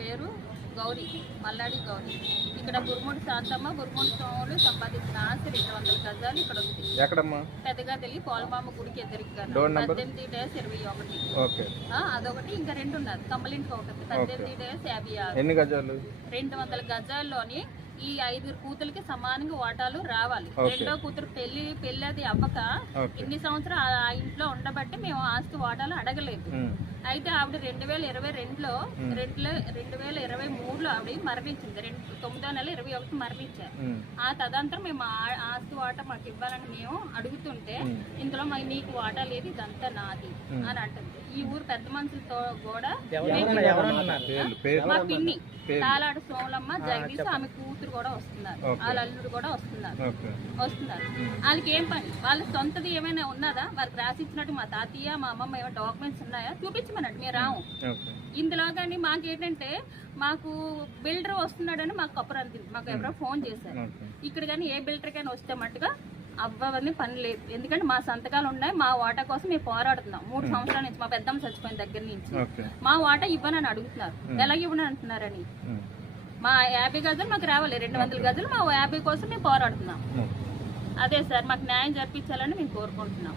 పేరు గౌరీ, మల్లాడి గౌరీ. ఇక్కడ గురుమూడి శాంతమ్మ, గురుమూడి సోములు సంపాదించిన ఆస్తి 200 గజాలు ఇక్కడ ఉంది. ఎక్కడమ్మా? పెద్దగా తెలియ పోలమామ గుడికి ఎదురుగా 18/21. అదొకటి, ఇంకా 2 ఉన్నారు. కమ్మలింటికి ఒకటి 18/56. ఎన్ని గజాలు? 200 గజాల్లోని ఈ 5 కూతురికి సమానంగా వాటాలు రావాలి. రెండో కూతురు పెళ్లి అది అవ్వక ఇన్ని సంవత్సరాలు ఆ ఇంట్లో ఉండబట్టి మేము ఆస్తి వాటాలు అడగలేదు. అయితే ఆవిడ 2022లో 2023లో ఆవిడ మరణించింది. 9వ నెల 21 మరణించారు. ఆ తదంతరం మేము ఆస్తి వాటా మాకు ఇవ్వాలని మేము అడుగుతుంటే ఇందులో నీకు వాటా లేదు, ఇదంతా నాది అని అంటుంది. ఈ ఊరు పెద్ద మనుషులతో కూడా మా పిన్ని తాలాడు సోమలమ్మ, జగదీష్, ఆమె కూతురు కూడా వస్తున్నారు, వాళ్ళ అల్లుడు కూడా వస్తున్నారు. వాళ్ళకి ఏం పని? వాళ్ళ సొంతది ఏమైనా ఉన్నదా? వాళ్ళకి రాసిచ్చినట్టు మా తాతయ్య మా అమ్మమ్మ ఏమైనా డాక్యుమెంట్స్ ఉన్నాయా? చూపించమన్నట్టు మేము రాము ఇందులో. కానీ మాకేంటంటే మాకు బిల్డర్ వస్తున్నాడని మాకు కప్పురంది. మాకు ఎవరో ఫోన్ చేశారు. ఇక్కడ కానీ ఏ బిల్డర్ కానీ వస్తే మట్టుగా అవ్వని పని లేదు. ఎందుకంటే మా సంతకాలు ఉన్నాయి. మా వాటా కోసం మేము పోరాడుతున్నాం 3 సంవత్సరాల నుంచి. మా పెద్దమ్మ చచ్చిపోయిన దగ్గర నుంచి మా వాటా ఇవ్వనని అడుగుతున్నారు. ఎలా ఇవ్వని అంటున్నారని. మా 50 గజాలు మాకు రావాలి, 200 గజాలు మా 50 కోసం మేము పోరాడుతున్నాం. అదే సార్, మాకు న్యాయం జరిపించాలని మేము కోరుకుంటున్నాం.